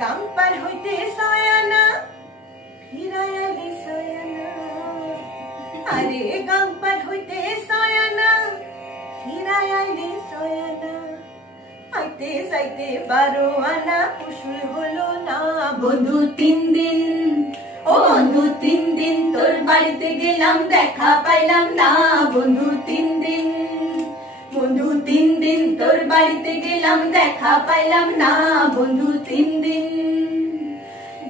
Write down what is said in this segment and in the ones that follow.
গাম পার হইতে সয়ানা ফিরাইলি সয়ানা আরে গাম পার হইতে সয়ানা ফিরাইলি সয়ানা আইতে যাইতে 12 আনা উসুল হলো না বন্ধু 3 দিন ও বন্ধু 3 দিন তোর বাড়িতে গেলাম দেখা পাইলাম না বন্ধু 3 দিন বন্ধু 3 দিন তোর বাড়িতে গেলাম দেখা পাইলাম না বন্ধু 3 দিন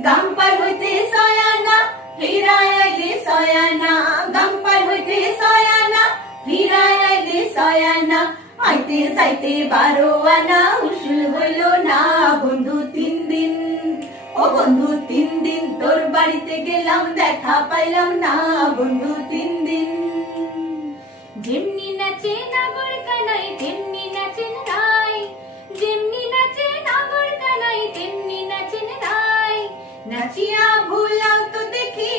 গাম পার হইতে সয়ানা ফিরাইলি সয়ানা গাম পার হইতে সয়ানা ফিরাইলি সয়ানা আইতে যাইতে 12 আনা উসুল হইলো না বন্ধু 3 দিন ও বন্ধু 3 দিন তোর বাড়িতে গেলাম দেখা পাইলাম না বন্ধু 3 দিন যেমনি নাচে নাগর কানাই তেমনি নাচেন রাই যেমনি নাচে নাগর কানাই তেমনি নাচেন রাই নাচিয়া ভুলাও তো দেখি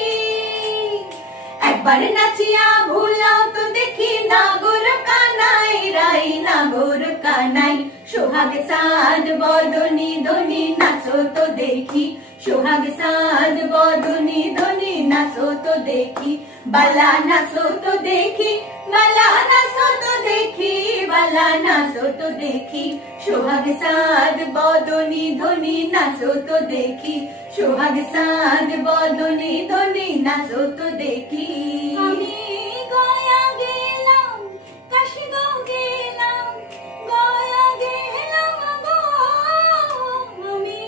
একবার নাচিয়া ভুলাও তো দেখি নাগর কানাই রাই নাগর কানাই সোহাগ সাজ বদনি ধনি নাচো তো দেখি সোহাগ সাজ বদনি ধনি নাচো তো দেখি বালা নাচো তো দেখি বালা নাচো তো দেখি বালা নাচো তো দেখি সোহাগ সাজ বদনি ধনি নাচো তো দেখি সোহাগ সাজ বদনি ধনি নাচো তো দেখি আমি গয়া গেলাম কাশিগাঁও গেলাম গয়া গেলাম গো আমি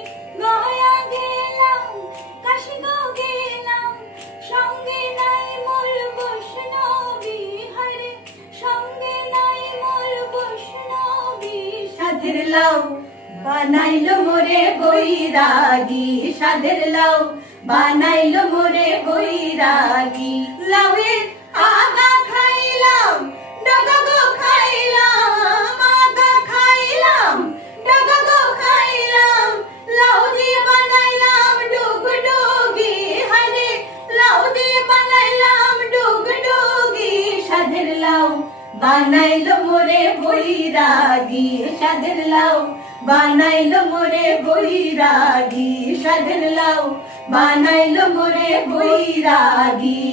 গয়া গেলাম কাশিগাঁও গেলাম সঙ্গে নাই মোর বৈষ্ণবী হরে সঙ্গে নাই মোর বৈষ্ণবী সাধের লাউ বানাইলো মোরে বৈরাগী সাধের লাউ বানাইলো মোরে বৈরাগী লাউয়ের আগা খাইলাম ডগা গো খাইলাম আগা খাইলাম ডগা গো খাইলাম লাউ দিয়ে বানাইলাম ডুগডুগি হারে লাউ দিয়ে বানাইলাম ডুগডুগি সাধের লাউ বানাইলো মোরে বৈরাগী সাধের লাউ বানাইলো মোরে বৈরাগী সাধের লাউ বানাইলো মোরে বৈরাগী